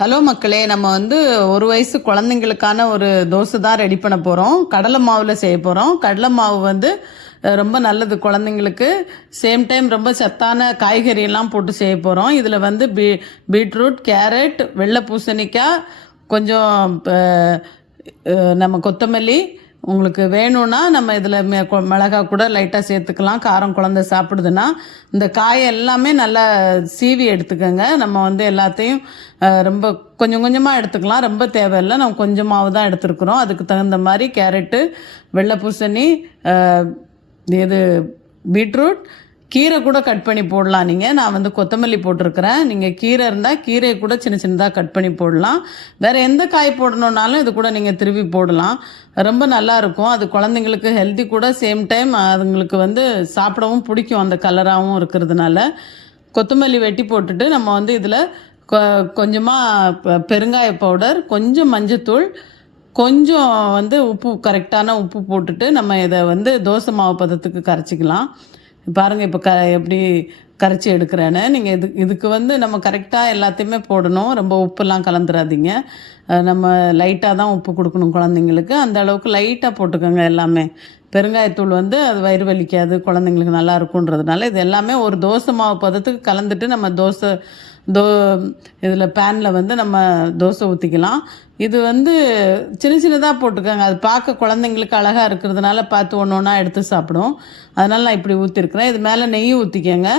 Hello மக்களே, நம்ம ஒரு வயசு குழந்தைங்களுக்கான ஒரு தோசை தான் ரெடி பண்ண போகிறோம். கடலை மாவில் செய்ய போகிறோம். கடலை மாவு ரொம்ப நல்லது குழந்தைங்களுக்கு. சேம் டைம் ரொம்ப சத்தான காய்கறியெல்லாம் போட்டு செய்ய போகிறோம். இதில் பீட்ரூட், கேரட், வெள்ளை பூசணிக்காய், கொஞ்சம் நம்ம கொத்தமல்லி, உங்களுக்கு வேணும்னா நம்ம இதில் மிளகா கூட லைட்டாக சேர்த்துக்கலாம். காரம் குழந்தை சாப்பிடுதுன்னா இந்த காய் எல்லாமே நல்லா சீவி எடுத்துக்கோங்க. நம்ம எல்லாத்தையும் ரொம்ப கொஞ்சம் கொஞ்சமாக எடுத்துக்கலாம், ரொம்ப தேவையில்லை. நம்ம கொஞ்சமாவது தான் எடுத்துருக்குறோம். அதுக்கு தகுந்த மாதிரி கேரட்டு, வெள்ளை பூசணி, இது பீட்ரூட், கீரை கூட கட் பண்ணி போடலாம். நான் கொத்தமல்லி போட்டிருக்கிறேன். நீங்கள் கீரை இருந்தால் கீரையை கூட சின்ன சின்னதாக கட் பண்ணி போடலாம். வேறு எந்த காய் போடணுன்னாலும் இது கூட நீங்கள் திருவி போடலாம். ரொம்ப நல்லாயிருக்கும். அது குழந்தைங்களுக்கு ஹெல்த்தி கூட. சேம் டைம் அதுங்களுக்கு சாப்பிடவும் பிடிக்கும், அந்த கலராகவும் இருக்கிறதுனால. கொத்தமல்லி வெட்டி போட்டுட்டு நம்ம இதில் கொஞ்சமாக பெருங்காய பவுடர், கொஞ்சம் மஞ்சத்தூள், கொஞ்சம் உப்பு, கரெக்டான உப்பு போட்டுட்டு நம்ம இதை தோசை மாவு பதத்துக்கு கரைச்சிக்கலாம். பாருங்கள் இப்போ எப்படி கரைச்சி எடுக்கிறேன்னு. நீங்கள் இதுக்கு நம்ம கரெக்டாக எல்லாத்தையுமே போடணும். ரொம்ப உப்புலாம் கலந்துடாதீங்க. நம்ம லைட்டாக தான் உப்பு கொடுக்கணும் குழந்தைங்களுக்கு. அந்த அளவுக்கு லைட்டாக போட்டுக்கோங்க எல்லாமே. பெருங்காயத்தூள் அது வயிறு வலிக்காது, குழந்தைங்களுக்கு நல்லா இருக்குன்றதுனால இது எல்லாமே ஒரு தோசை மாவு பதத்துக்கு கலந்துட்டு நம்ம இதில் பேனில் நம்ம தோசை ஊற்றிக்கலாம். இது சின்ன சின்னதாக போட்டுக்கோங்க. அது பார்க்க குழந்தைங்களுக்கு அழகாக இருக்கிறதுனால பார்த்து ஒன்று ஒன்றா எடுத்து சாப்பிடும். அதனால் நான் இப்படி ஊற்றிருக்கிறேன். இது மேலே நெய் ஊற்றிக்கோங்க.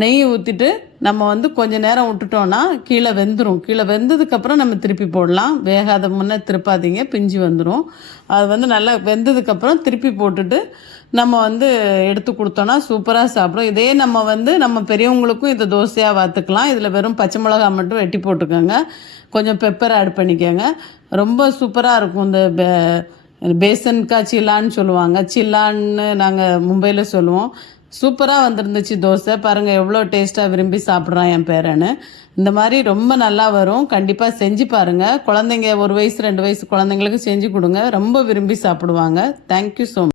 நெய் ஊற்றிட்டு நம்ம கொஞ்சம் நேரம் விட்டுட்டோன்னா கீழே வெந்துடும். கீழே வெந்ததுக்கப்புறம் நம்ம திருப்பி போடலாம். வேகாத முன்னே திருப்பாதீங்க, பிஞ்சு வந்துடும். அது நல்லா வெந்ததுக்கப்புறம் திருப்பி போட்டுட்டு நம்ம எடுத்து கொடுத்தோன்னா சூப்பராக சாப்பிடும். இதே நம்ம பெரியவங்களுக்கும் இதை தோசையாக வாத்துக்கலாம். இதில் வெறும் பச்சை மிளகா மட்டும் வெட்டி போட்டுக்கோங்க. கொஞ்சம் பெப்பர் ஆட் பண்ணிக்கோங்க. ரொம்ப சூப்பராக இருக்கும். இந்த பேசன்கா சில்லான்னு சொல்லுவாங்க. சில்லான்னு நாங்கள் மும்பையில் சொல்லுவோம். சூப்பராக வந்துருந்துச்சு தோசை. பாருங்கள் எவ்வளோ டேஸ்ட்டாக விரும்பி சாப்பிட்றான் என் பேரன்னு. இந்த மாதிரி ரொம்ப நல்லா வரும். கண்டிப்பாக செஞ்சு பாருங்கள். குழந்தைங்க 1 வயசு 2 வயசு குழந்தைங்களுக்கு செஞ்சு கொடுங்க. ரொம்ப விரும்பி சாப்பிடுவாங்க. Thank you so much.